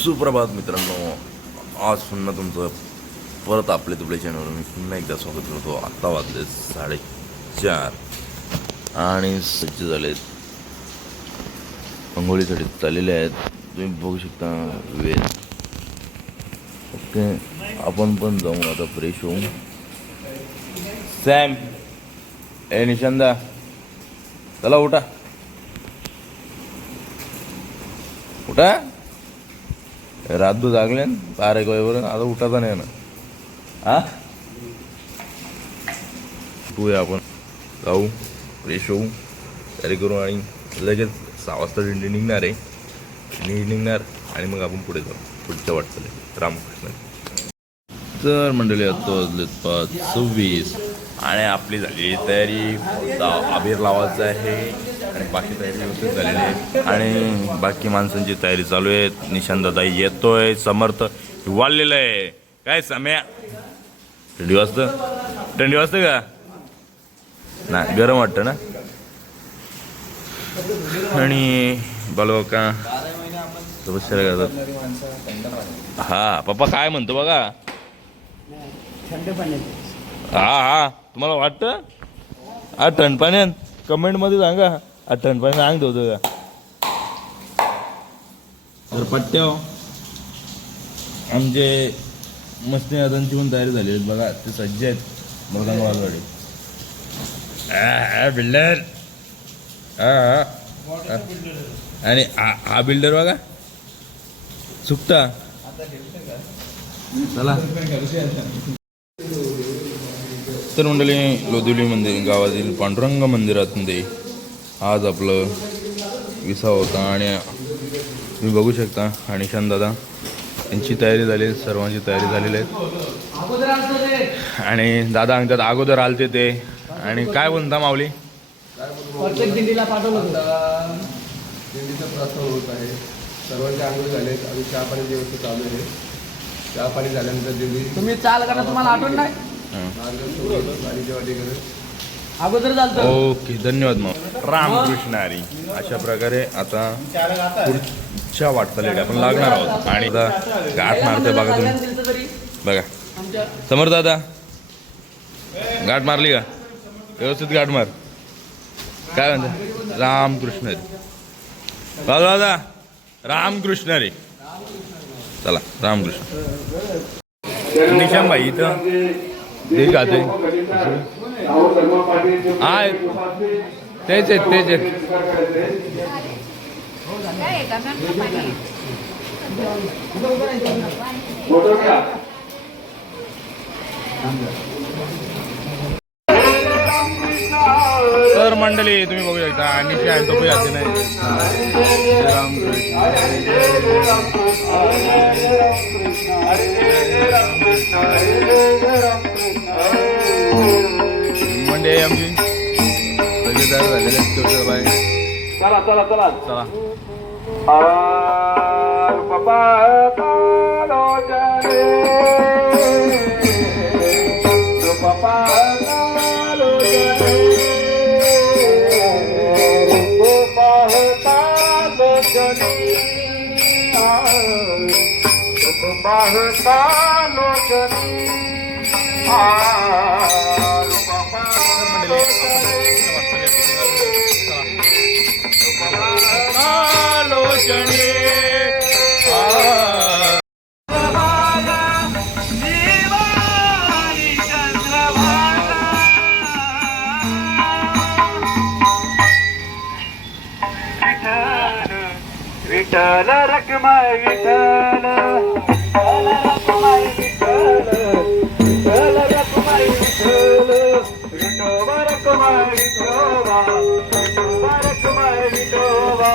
सुप्रभात मित्रांनो, आज पुन्हा तुमचं परत आपले तुपले चॅनलवर मी पुन्हा एकदा स्वागत करतो. आत्ता वाजले 4:30 आणि सज्ज झालेत, अंघोळीसाठी चाललेले आहेत. तुम्ही बघू शकता वेळ. ओके, आपण पण जाऊ आता फ्रेश होऊ. सॅम, ए निशांदा, चला उठा उठा. रातभर जागले 12-1 वाजेपर्यंत, आता उठाचा नाही ना. हा, उठूया आपण, जाऊ फ्रेश होऊ, तयारी करू आणि लगेच 6 वाजता दिंडी निघणार आहे. निघणार आणि मग आपण पुढे जाऊ, पुढच्या वाटचाली रामकृष्ण. तर मंडळी, आता वाजलेत 5:26 आणि आपली झालेली तयारी. अबीर लावायचं आहे आणि बाकी तयारी व्यवस्थित झालेली आहे आणि बाकी माणसांची तयारी चालू आहे. निशांत दादा येतोय, समर्थ वाढलेलं आहे. काय सम्या, थंडी वाजतं का? ना गरम वाटतं ना. आणि बोलवा का तपश्चर्या करतात. हा पप्पा काय म्हणतो बघा. हा तुम्हाला वाटतं हा थंड पाण्यात? कमेंटमध्ये सांगा, हा थंड पाण्यात अंग धुतो का? तर पट्ट्या आमचे मस्त दादांची पण तयारी झाली आहे बघा. ते सज्ज आहेत मृगांगवाडी. बिल्डर हा आणि हा बिल्डर बघा चुकता. चला तर मंडळी, लोधिवली मंदिर गावातील पांडुरंग मंदिरामध्ये आज आपलं विसावा होता आणि तुम्ही बघू शकता. आणि दादा यांची तयारी झाली, सर्वांची तयारी झालेली आहे. आणि दादा सांगतात अगोदर आलते ते. आणि काय म्हणता माऊली? प्रत्येक दिंडीला पाठवलं होतं. दिंडीचा प्रस्ताव होत आहे, सर्वांचे आंघोळ झाले आणि चहा पाणी व्यवस्थित चालू आहे. चहा पाणी झाल्यानंतर दिंडी तुम्ही चाल करा, तुम्हाला आठवण नाही अगोदर चालतं. ओके, धन्यवाद. मग रामकृष्ण हरी. अशा प्रकारे आता पुढच्या वाटचालीला आपण लागणार आहोत. आणि आता गाठ मारते बघा तुम्ही, बघा समर्थ दादा गाठ मारली का? व्यवस्थित गाठ मार. काय म्हणता? रामकृष्ण हरी. दादा रामकृष्ण हरी. चला रामकृष्ण. निशाम भाई इथं ते खाते आहे, तेच आहेत. तर मंडळी तुम्ही बघू शकता निशा आणि टोपी घातली नाही. म्हणजे आमची सगळे तयार झालेले बाय. चला चला चला चला. विठ्ठल रखमाय विठ्ठल, विठ्ठल रखमाय विठ्ठल, विठोबा रखमाय विठोबा, विठोबा रखमाय विठोबा,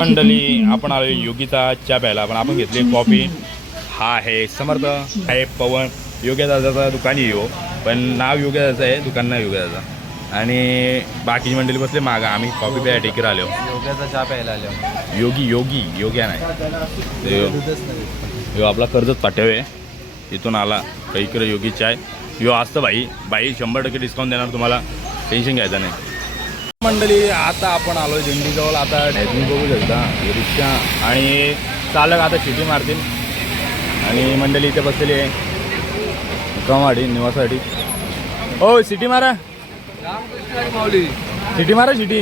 मंडळी आपण आलो योगीचा चहा प्यायला. आपण घेतली कॉफी. हा आहे समर्थ, आहे पवन. योग्य दादाचा दुकान येऊ, पण नाव योग्य दादाचं आहे, दुकान नाही योग्य दादा. आणि बाकीची मंडळी बसले मागा. आम्ही कॉफी प्याय टेकर आलो, योग्याचा चहा प्यायला आलो. योग्या नाही. आपला कर्जत पाठ्यावे इथून आला, काही इकडे योगी चाय यो असतं बाई 100% डिस्काउंट देणार तुम्हाला, टेन्शन घ्यायचं नाही. मंडळी आता आपण आलोय दिंडीजवळ. आता तुम्ही बघू शकता रिक्षा आणि चालक आता शिटी मारतील आणि मंडळी इथे बसलेली आहे कमाडी निवासासाठी. हो सिटी मारा, रामकृष्ण माऊली सिटी मारा सिटी.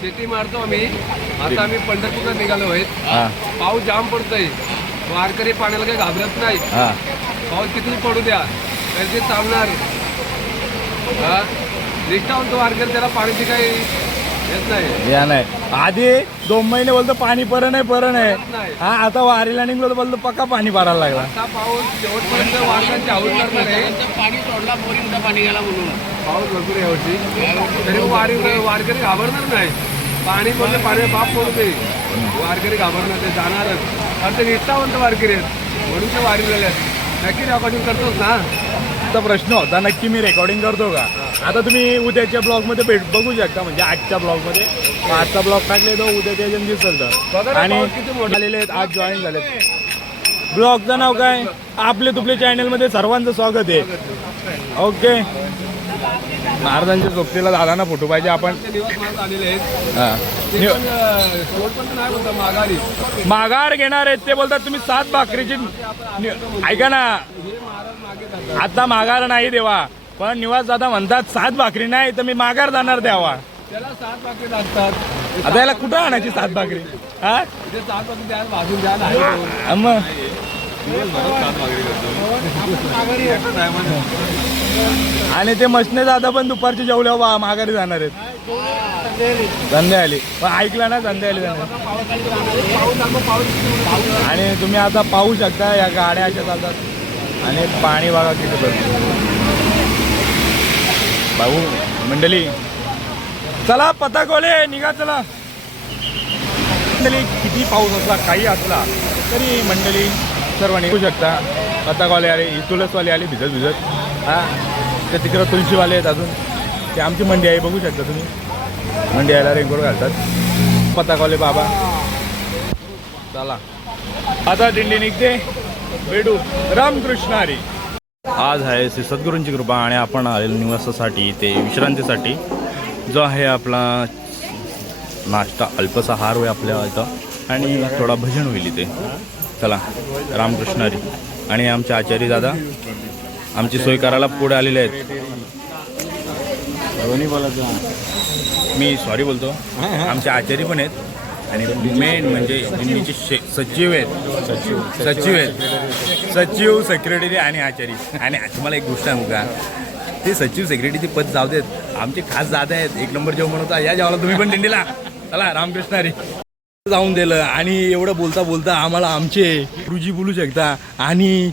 शेती मारतो आम्ही. आता आम्ही पंढरपूरला निघालो आहेत. हां पाऊस जाम पडतोय, वारकरी पाण्याला काही घाबरत नाही. हां पाऊस किती पडू द्या तरी ते चालणार. हा निष्ठावंत वारकरी त्याला पाण्याची काही येत नाही. या नाही आधी 2 महिने बोलतो पाणी पर नाही. हा आता वारीला निघलो तर बोलतो पक्का पाणी भरायला लागला. आता पाऊस शेवटपर्यंत वारकऱ्यांची हाऊस करणार आहे. पाणी सोडला, बोरिंगचं पाणी गेला म्हणून. पाऊस भरपूर यावर्षी तरी वारकरी घाबरणार नाही. पाणी पडलं पाणी बाप पडू दे, वारकरी घाबरणार ते जाणारच. कारण ते निष्ठावंत वारकरी आहेत म्हणून ते वारी झाले आहेत. नक्की रेकॉर्डिंग करतोच ना. आता प्रश्न होता नक्की मी रेकॉर्डिंग करतो का. आता तुम्ही उद्याच्या ब्लॉगमध्ये बघू शकता, म्हणजे आजच्या ब्लॉगमध्ये. आजचा ब्लॉग टाकले तर उद्याच्या जण दिसत. आणि आलेले आहेत आज जॉईन झालेत. ब्लॉगचं नाव काय, आपले तुपले चॅनलमध्ये सर्वांचं स्वागत आहे. ओके. महाराजांच्या सोबतीला दादांना फोटो पाहिजे आपण. ते दिवस मार्ग आलेले आहेत. हां ते पण शेवटपर्यंत नाही बोलता माघारी. माघार घेणार आहेत ते बोलतात. तुम्ही 7 भाकरीची ऐका ना, हे महाराज मागे जातात. आता माघार नाही देवा, पण निवास दादा म्हणतात 7 भाकरी नाही तर मी माघार जाणार द्यावा. त्याला 7 भाकरी लागतात. आता याला कुठं आणायची 7 भाकरी. हा ते 7 भाकरी द्यायला भाजून द्यायला आहे. मग आणि ते मशने दादा पण दुपारची जेवल्या माघारी जाणार आहेत. संध्या आली पण ऐकलं ना, संध्या आली जाणार. आणि तुम्ही आता पाहू शकता या गाड्या अशा चालतात आणि पाणी बघा किती भरपूर. भाऊ मंडळी चला पताकोले निघा चला. मंडळी किती पाऊस असला काही असला तरी मंडळी सर्व निघू शकता. पताकवाले आले, तुळसवाले आले भिजत. हां ते तिकडं तुळशीवाले आहेत अजून. ते आमची मंडी आहे बघू शकता तुम्ही. मंडी यायला रेनकोट घालतात पताकवाले बाबा. चला आता दिंडी निघते, भेटू. रामकृष्ण हरी. आज आहे श्री सद्गुरूंची कृपा आणि आपण आलेलो निवासासाठी ते विश्रांतीसाठी, जो आहे आपला नाश्ता अल्पसा आहार होय आपल्या इथं आणि थोडा भजन होईल इथे. चला रामकृष्ण हरी. आणि आमचे आचार्य दादा आमची सोय करायला पुढे आलेले आहेत. मी सॉरी बोलतो, आमचे आचार्य पण आहेत आणि मेन म्हणजे दिंडीचे सचिव आहेत. सचिव सेक्रेटरी आणि आचार्य. आणि तुम्हाला एक गोष्ट सांगू का, ते सचिव सेक्रेटरीचे पद जाऊ देत, आमचे खास दादा आहेत. 1 नंबर जेवण बनवता या जेवायला तुम्ही पण दिंडीला. चला रामकृष्ण हरी. जाऊन दिलं आणि एवढं बोलता आम्हाला आमचे गुरुजी बोलू शकता आणि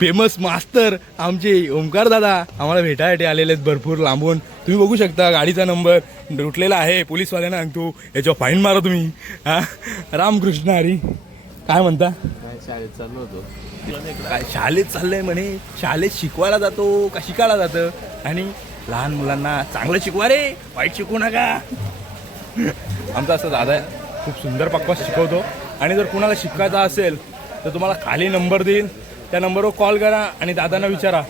फेमस मास्तर आमचे ओमकार दादा आम्हाला भेटायसाठी आलेले आहेत भरपूर लांबून. तुम्ही बघू शकता गाडीचा नंबर रुटलेला आहे. पोलीसवाल्यांना सांगतो याच्यावर फाईन मारा तुम्ही. हा रामकृष्ण हरी. काय म्हणता? शाळेत चाललो होतो. काय शाळेत चाललंय म्हणे. शाळेत शिकवायला जातो का शिकायला जातं. आणि लहान मुलांना चांगलं शिकवा रे, वाईट शिकवू नका. आमचा असं दादा आहे, खूप सुंदर पक्का शिकवतो. आणि जर कुणाला शिकायचं असेल तर तुम्हाला खाली नंबर देईल, त्या नंबरवर कॉल करा आणि दादांना विचारा.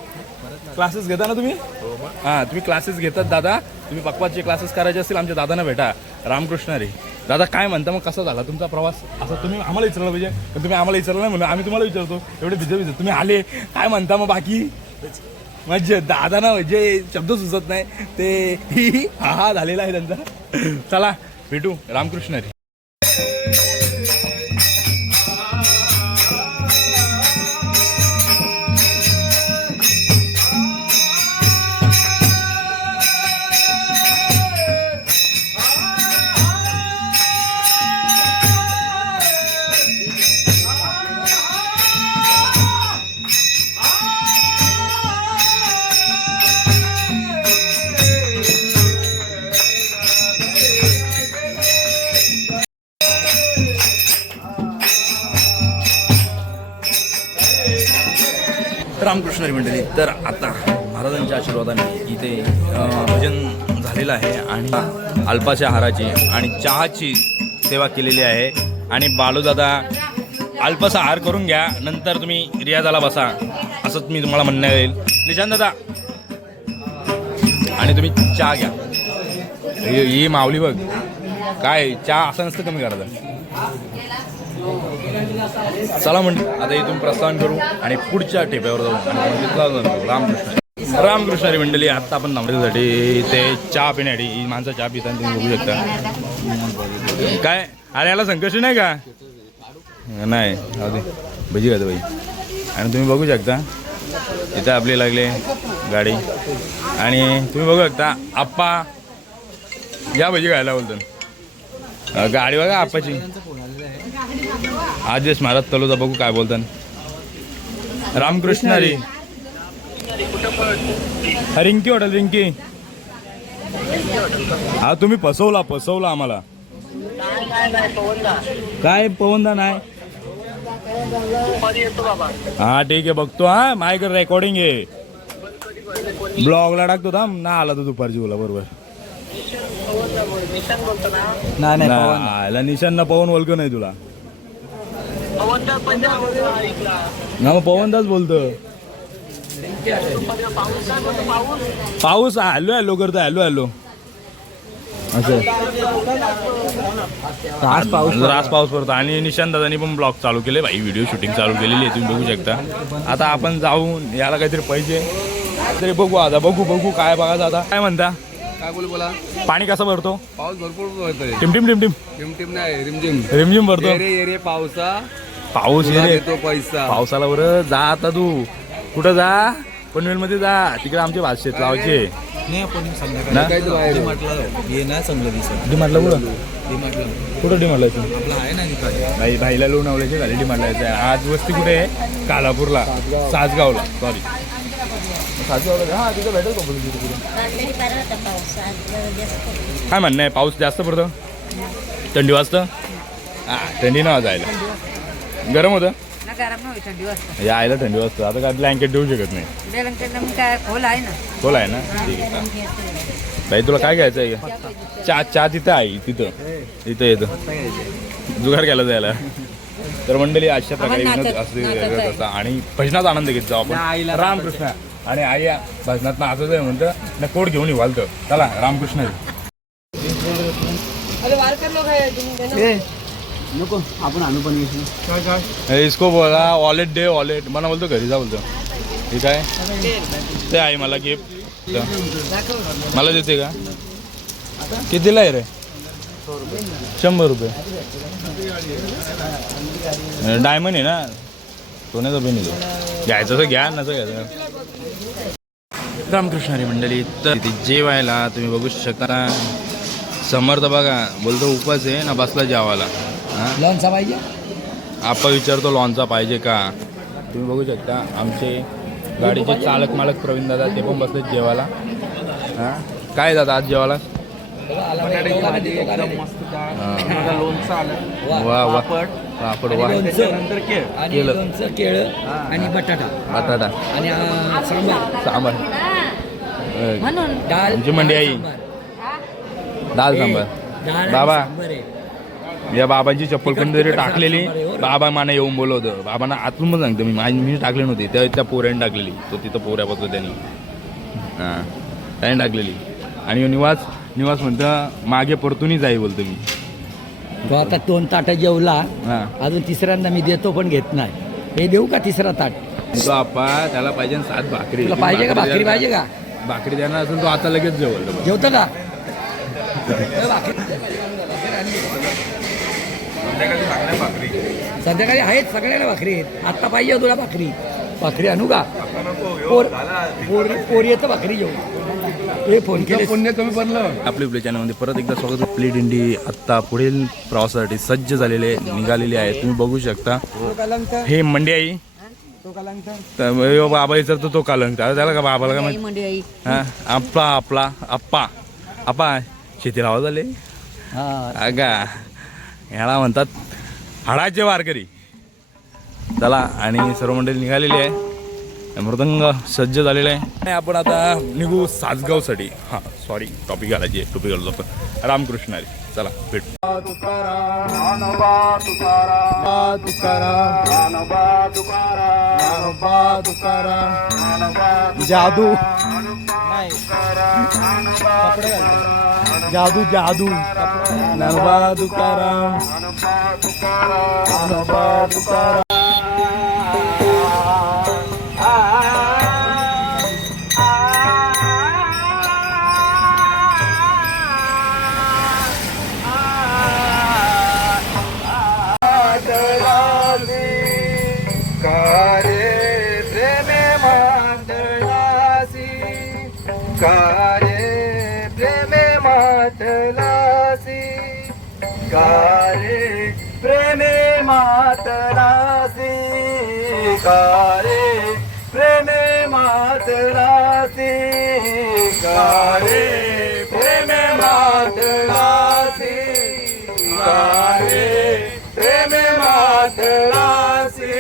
क्लासेस घेता ना तुम्ही? हां तुम्ही क्लासेस घेतात दादा. तुम्ही पक्वाचे क्लासेस करायचे असतील आमच्या दादांना भेटा. रामकृष्ण हरी. दादा काय म्हणता मग, कसा झाला तुमचा प्रवास? असं तुम्ही आम्हाला विचारलं पाहिजे, पण तुम्ही आम्हाला विचारलं नाही म्हणून आम्ही तुम्हाला विचारतो. एवढे भिजत तुम्ही आले, काय म्हणता मग बाकी? म्हणजे दादांना म्हणजे शब्द सुचत नाही, ते हा झालेला आहे त्यांचा. चला भेटू. रामकृष्ण हरी. रामकृष्ण हरी मंडळी. तर आता महाराजांच्या आशीर्वादाने इथे भजन झालेलं आहे आणि अल्पाच्या आहाराची आणि चहाची सेवा केलेली आहे. आणि बालूदादा अल्पसा आहार करून घ्या, नंतर तुम्ही रियाजाला बसा, असंच मी तुम्हाला म्हणणं येईल. निशांत दादा आणि तुम्ही चहा घ्या. ही माऊली बघ काय चहा असं नसतं कमी करायचं. चला म्हणतो आता इथून प्रस्थान करू आणि पुढच्या टेप्यावर जाऊ आणि तिथला जाऊ. रामकृष्ण मंडळी. आत्ता आपण नवऱ्यासाठी ते चहा पिण्यासाठी ही माणसं चहा पिताना तुम्ही बघू शकता. काय अरे याला संकष्टी नाही का? नाही भजी खातो बाई. आणि तुम्ही बघू शकता इथं आपली लागले गाडी आणि तुम्ही बघू शकता आप्पा या भजी खायला बोलतो. गाडी बघा आप्पाची. आज महाराज तलोजा बघू काय बोलतात. रामकृष्ण हरी. रिंकी हॉटेल रिंकी. हा तुम्ही फसवला आम्हाला. काय पवनदा नाही. हा ठीक आहे बघतो. हा माझ्याकडे रेकॉर्डिंग आहे. ब्लॉगला टाकतो थांब ना. आला तो दुपारची बोला बरोबर. निशान ना पवन ओळख नाही तुला ना. मग पवनदाच बोलतो. पाऊस हॅलो करतो. हॅलो असं रास पाऊस पडतो. आणि निशांत दादानी पण ब्लॉग चालू केले भाई. व्हिडिओ शूटिंग चालू केलेली आहे तुम्ही बघू शकता. आता आपण जाऊन याला काहीतरी पाहिजे तरी बघू. आता बघू काय बघायचं. आता काय म्हणता. काय बोला. पाणी कसं भरतो. पाऊस भरपूर पडतोय. टिमटिम नाही रिमझिम भरतो. एरे पाऊस येरे तो पैसा. पावसाला बरं जा. आता तू कुठं जा. पनवेल मध्ये जा. तिकडे आमचे भाषेत लावायचे ना. डिमार्टला कुठं डिमार्टला भाईला लोणावल्याचे झाले. डिमार्टला यायचं आहे. आज वस्ती कुठे आहे. कालापूरला सासगावला. सॉरी सासगावला. हा तिथं भेटेल काय म्हणणं आहे. पाऊस जास्त पडतो. थंडी वाजतं. हा थंडी ना जायला. गरम होतं. यायला थंडी वाजतं. आता काय ब्लँकेट देऊ शकत नाही. खोल आहे ना. ठीक आहे भाई. तुला काय घ्यायचं आहे. चहा तिथं आहे. तिथं येतं जुगार केला जायला. तर मंडळी अशा प्रकारे असते आणि भजनाचा आनंद घेत जाऊ आपण. रामकृष्ण आणि आई भजनात नाचत आहे म्हणतं ना. कोट घेऊन येवालतं. चला रामकृष्ण. नको आपण आणू पण इसको बोला वॉलेट दे. वॉलेट मला बोलतो घरी जा बोलतो. ठीक आहे ते आहे मला गिफ्ट. मला देते का. कितीला आहे रे. 100 रुपये. डायमंड आहे ना. सोन्याचा पेन घ्यायचं तर घ्या नसं घ्यायचं. रामकृष्ण हरी मंडळी. तर तिथे जेवायला तुम्ही बघू शकता. समर्थ बघा बोलतो उपास आहे ना. बसला जेवायला. लोणचा पाहिजे. आपण विचारतो लोणचा पाहिजे का. तुम्ही बघू शकता आमचे गाडीचे चालक मालक प्रवीण दादा ते पण बसलेत जेवायला. हां काय दादा आज जेवायला. वा वा पापड वा. केळं आणि बटाटा आणि सांबार. आमची मंडी आई दाल सांबार. बाबा या बाबांची चप्पल कोणतरी टाकलेली. बाबा मला येऊन बोलवतं. बाबांना आतून पण सांगतो मी टाकली नव्हती. त्या पोऱ्याने टाकलेली. तो तिथं पोऱ्या बसतो त्यांनी. हां त्याने टाकलेली. आणि निवास म्हणतं मागे परतूनही जाई बोलतो मी. तो आता 2 ताटं जेवला. हां अजून तिसऱ्यांदा मी देतो पण घेत नाही. हे देऊ का तिसरा ताट. तो आप्पा त्याला पाहिजे 7 भाकरी. तुला पाहिजे का भाकरी पाहिजे का. भाकरी देणार असेल तो आता लगेच जेवतं का. संध्याकाळी आहेत सगळ्याला भाकरी आहेत. आत्ता पाहिजे तुला भाकरी आणू का. पोर येतं भाकरी जेवू. हे फोन केले. पुण्य कमी पडलं. आपल्या चॅनलमध्ये परत एकदा स्वागत. आपली दिंडी आत्ता पुढील प्रवासासाठी सज्ज झालेले निघालेले आहे. तुम्ही बघू शकता. हे मंडी आई. बाबा विचारतो तो कालंक. त्याला का बाबाला काय हा आप्पा शेती लावा झाले. अगा याला म्हणतात हाडाचे वारकरी. चला आणि सर्व मंडळी निघालेली आहे. मृदंग सज्ज झालेला आहे. आणि आपण आता निघू सासगावसाठी. हां सॉरी टॉपिक घालायची आहे. टॉपिक घालतो आपण. रामकृष्ण हरी. चला भेट. जादू काय जादू जादू नवा तुकाराम नवा तुकाराम कारे प्रेमे मातलासी कारे प्रेमे मातलासी कारे प्रेमे मातलासी कारे प्रेमे मातलासी कारे प्रेमे मातलासी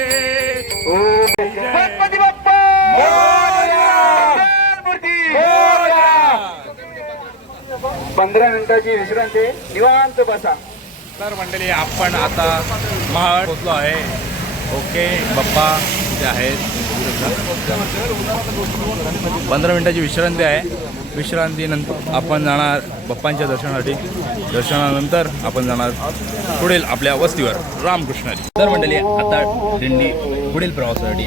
ओ गणपती बाप्पा मोरया 15 मिनिटाची विश्रांती निवांत बसा. तर मंडळी आपण आता महाड पोचलो आहे. ओके बाप्पा तिथे आहेत. 15 मिनिटाची विश्रांती आहे. विश्रांतीनंतर आपण जाणार बाप्पांच्या दर्शनासाठी. दर्शनानंतर आपण जाणार पुढील आपल्या वस्तीवर रामकृष्णारी. तर मंडळी आता दिंडी पुढील प्रवासासाठी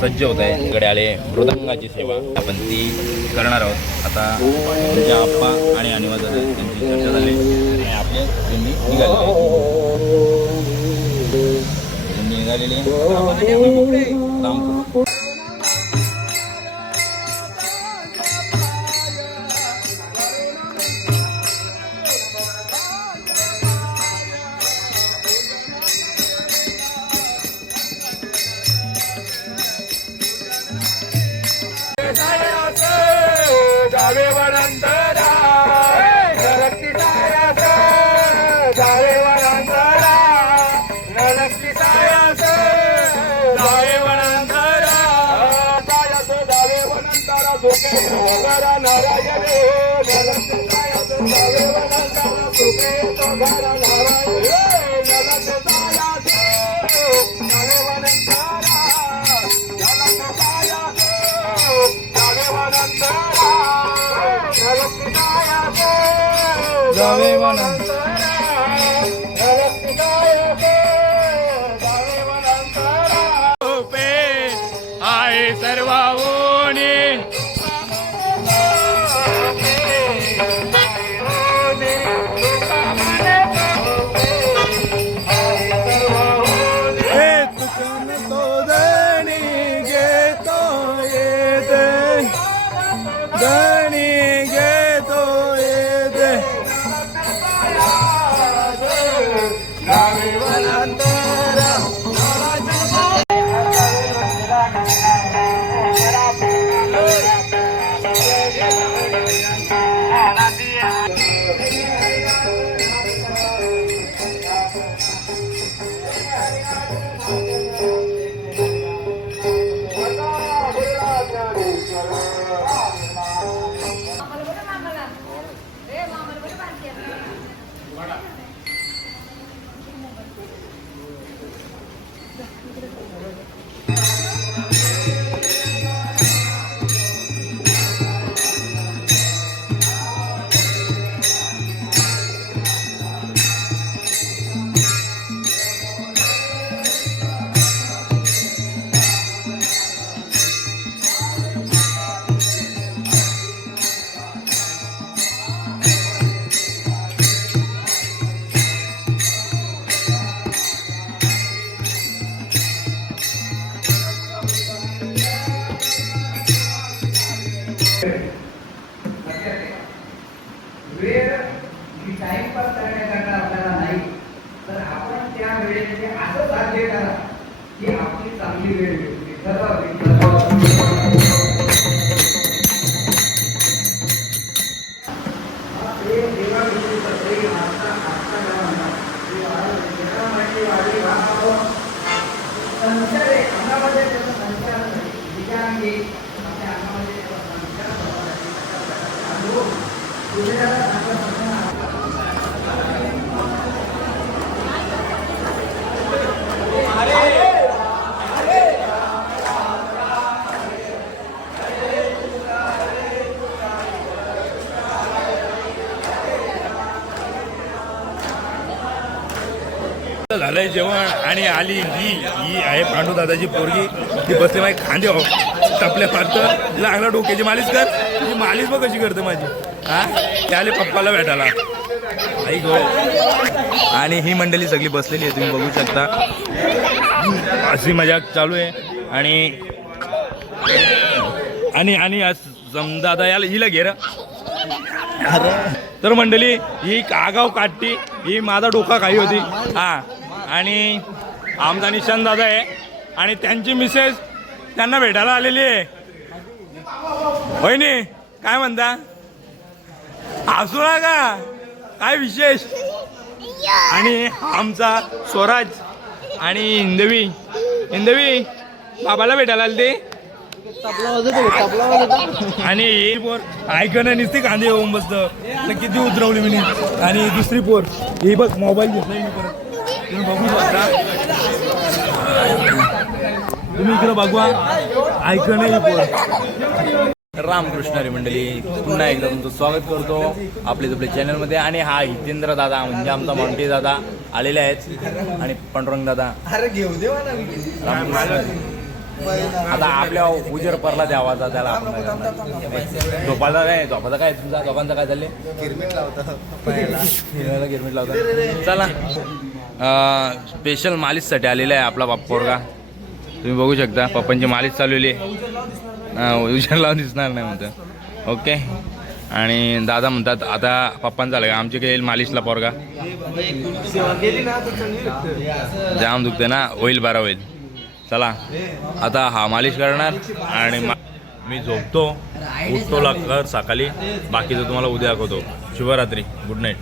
सज्ज होत आहे. इकडे आले मृदंगाची सेवा आपण ती करणार आहोत. आता त्यांच्या आप्पा आणि अनिवाद त्यांची चर्चा झाली आणि आपले दिंडी निघालेली रामकृष्ण. वेळ ही टाइमपास करण्याकरता आपल्याला नाही, तर आपण त्या वेळेमध्ये असं साध्य करा की आपली चांगली वेळ येते. अंगामध्ये त्याचा संचार विचारांगी आपल्या अंगामध्ये त्याचा संचार झालंय जेवण आणि आली ही आहे पांडू दादाची पोरगी. ती बसली माझी खांदे टपल्या पाडतं, तिला अंगला डोक्याची मालिश कर. ती मालिश बघ कशी करते माझी. हा ते आले पप्पाला भेटायला. आई गो. आणि ही मंडळी सगळी बसलेली आहे, तुम्ही बघू शकता. अशी मजाक चालू आहे. आणि आज दादा याला हिला घेर. तर मंडळी ही आगाव काटती, ही माझा डोका काही होती. हा आणि आमचा निशांत दादा आहे आणि त्यांची मिसेस त्यांना भेटायला आलेली आहे. होय काय म्हणता? हसू नका, काय विशेष. आणि आमचा स्वराज आणि हिंदवी बाबाला भेटायला आले ते. आणि ही पोर ऐकणं नुसती कांदे होऊन बसतं, किती उतरवली मी. आणि दुसरी पोर ही बघ मोबाईल घेतलाय मी परत, तुम्ही बघू शकता. तुम्ही इकडं बघवा, ऐकणं ही पोर. रामकृष्ण हरी मंडळी, पुन्हा एकदा तुमचं स्वागत करतो आपल्या चॅनलमध्ये. आणि हा हितेंद्र दादा म्हणजे आमचा मॉन्टी दादा आलेले आहेत आणि पांडुरंग दादा. रामकृष्ण. आता आपल्या उजेर परला त्या आवाजा त्याला आपण झोपायचा काय तुमचा दोघांचा काय चालले? गिरमिट लावता. चला स्पेशल मालिशसाठी आलेला आहे आपला पोरगा. तुम्ही बघू शकता पप्पांची मालिश चालवली आहे. उजेर लावून दिसणार नाही म्हणतं. ओके. आणि दादा म्हणतात आता पप्पांचा झालं का आमची काही येईल मालिशला पोरगा. जाम दुखते ना, होईल बरा होईल. चला आता हा मालिश करणार आणि मी झोपतो, उठतो लवकर सकाळी. बाकीचं तुम्हाला उद्या दाखवतो. शुभरात्री, गुड नाईट.